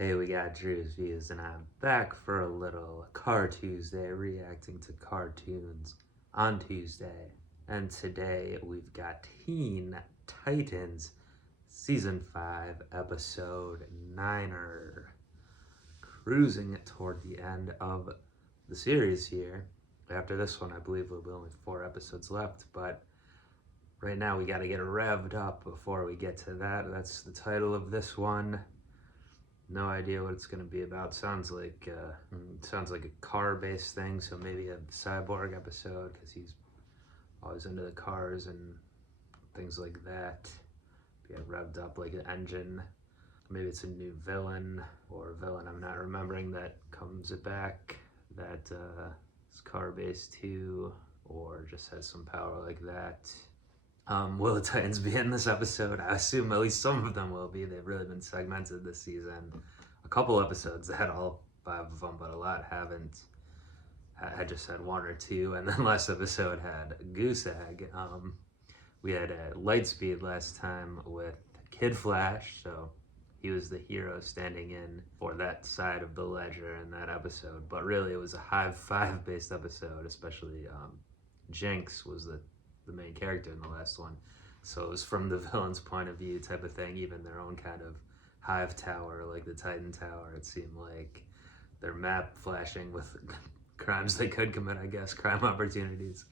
Hey, we got Drewz Viewz, and I'm back for a little Car Tuesday, reacting to cartoons on Tuesday. And today we've got Teen Titans Season 5, Episode 9 cruising toward the end of the series here. After this one, I believe there'll be only 4 episodes left, but right now we got to get revved up before we get to that. That's the title of this one. No idea what it's going to be about. Sounds like a car-based thing, so maybe a cyborg episode because he's always into the cars and things like that. Be revved up like an engine. Maybe it's a new villain or villain I'm not remembering that comes back that is car-based too, or just has some power like that. Will the Titans be in this episode? I assume at least some of them will be. They've really been segmented this season. A couple episodes had all 5 of them, but a lot haven't. I just had 1 or 2, and then last episode had Goose Egg. We had Lightspeed last time with Kid Flash, so he was the hero standing in for that side of the ledger in that episode. But really, it was a Hive 5 based episode, especially Jinx was the main character in the last one, so it was from the villain's point of view type of thing. Even their own kind of hive tower, like the Titan Tower, it seemed like their map flashing with crimes they could commit, I guess, crime opportunities.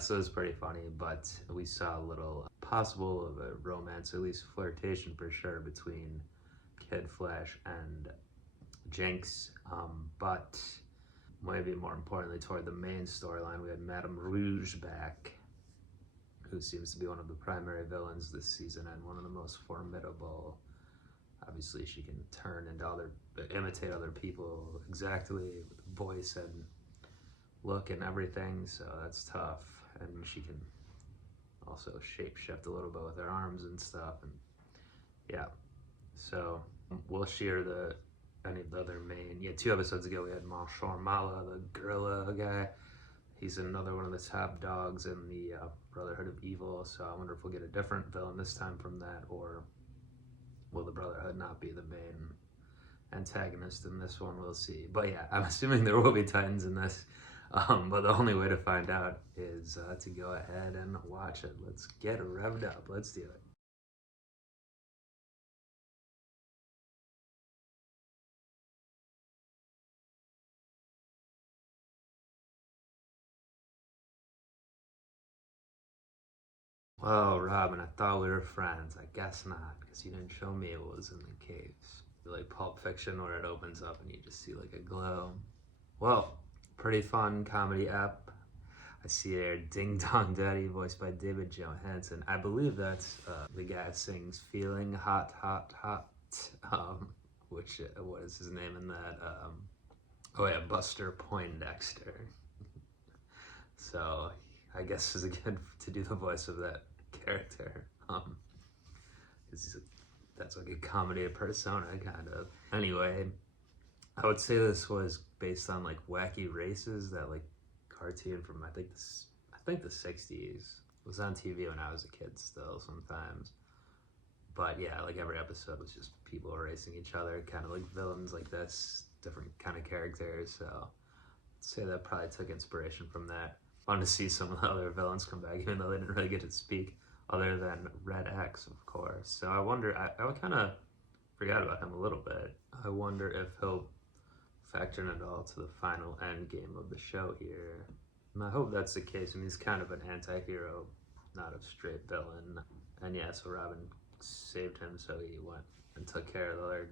So it was pretty funny, but we saw a little possible of a romance, at least flirtation for sure, between Kid Flash and Jinx, but maybe more importantly toward the main storyline, we had Madame Rouge back, who seems to be one of the primary villains this season and one of the most formidable. Obviously, she can imitate other people exactly with voice and look and everything, so that's tough. And she can also shapeshift a little bit with her arms and stuff, and yeah. So we'll share any of the other main. 2 episodes ago we had Monsieur Mala, the gorilla guy. He's another one of the top dogs in the Brotherhood of Evil, so I wonder if we'll get a different villain this time from that, or will the Brotherhood not be the main antagonist in this one? We'll see. But yeah, I'm assuming there will be Titans in this, but the only way to find out is to go ahead and watch it. Let's get revved up. Let's do it. Well, Robin, I thought we were friends. I guess not, because you didn't show me what was in the caves. Like Pulp Fiction, where it opens up and you just see like a glow. Well, pretty fun comedy app. I see there Ding Dong Daddy, voiced by David Johansen. I believe that's the guy who sings "Feeling Hot, Hot, Hot," which what is his name in that? Oh yeah, Buster Poindexter. So I guess it's good to do the voice of that character. That's like a comedy persona, kind of. Anyway, I would say this was based on like Wacky Races, that like cartoon from I think the 60s. It was on TV when I was a kid still sometimes. But yeah, like every episode was just people racing each other, kind of like villains like this, different kind of characters. So I'd say that probably took inspiration from that. Fun to see some of the other villains come back, even though they didn't really get to speak, other than Red X, of course. So I wonder, I kind of forgot about him a little bit. I wonder if he'll factor in at all to the final end game of the show here. And I hope that's the case. I mean, he's kind of an anti-hero, not a straight villain. And yeah, so Robin saved him, so he went and took care of the other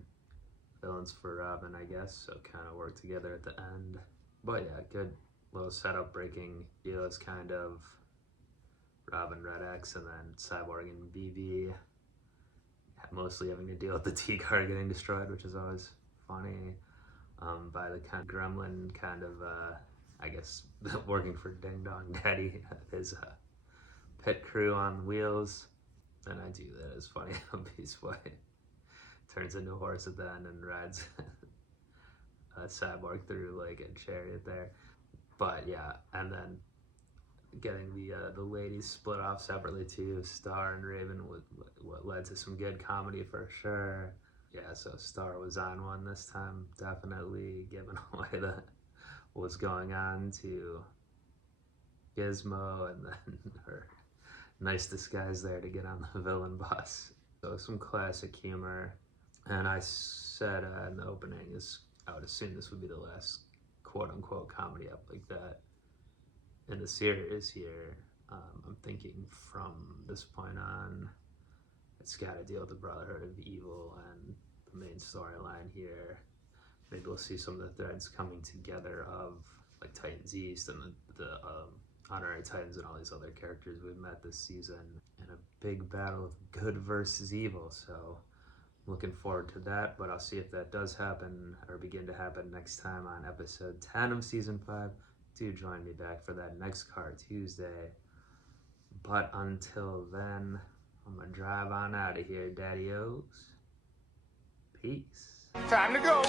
villains for Robin, I guess. So kind of worked together at the end. But yeah, good little setup, breaking deals, kind of. Robin, Red X, and then Cyborg and BB. Mostly having to deal with the T-car getting destroyed, which is always funny. By the kind of gremlin kind of, I guess, working for Ding Dong Daddy, his pit crew on wheels. And I do that as funny how Beast Boy turns into a horse at the end and rides Cyborg through like a chariot there. But yeah, and then getting the ladies split off separately too, Star and Raven, what led to some good comedy for sure. Yeah, so Star was on one this time, definitely giving away what was going on to Gizmo, and then her nice disguise there to get on the villain bus. So some classic humor. And I said in the opening, I would assume this would be the last quote-unquote comedy up like that in the series here. I'm thinking from this point on, it's got to deal with the Brotherhood of Evil and the main storyline here. Maybe we'll see some of the threads coming together of like Titans East and the Honorary Titans and all these other characters we've met this season, and a big battle of good versus evil. So looking forward to that, but I'll see if that does happen or begin to happen next time on episode 10 of season 5. Do join me back for that next Car Tuesday. But until then, I'm gonna drive on out of here, Daddy-O's. Peace. Time to go.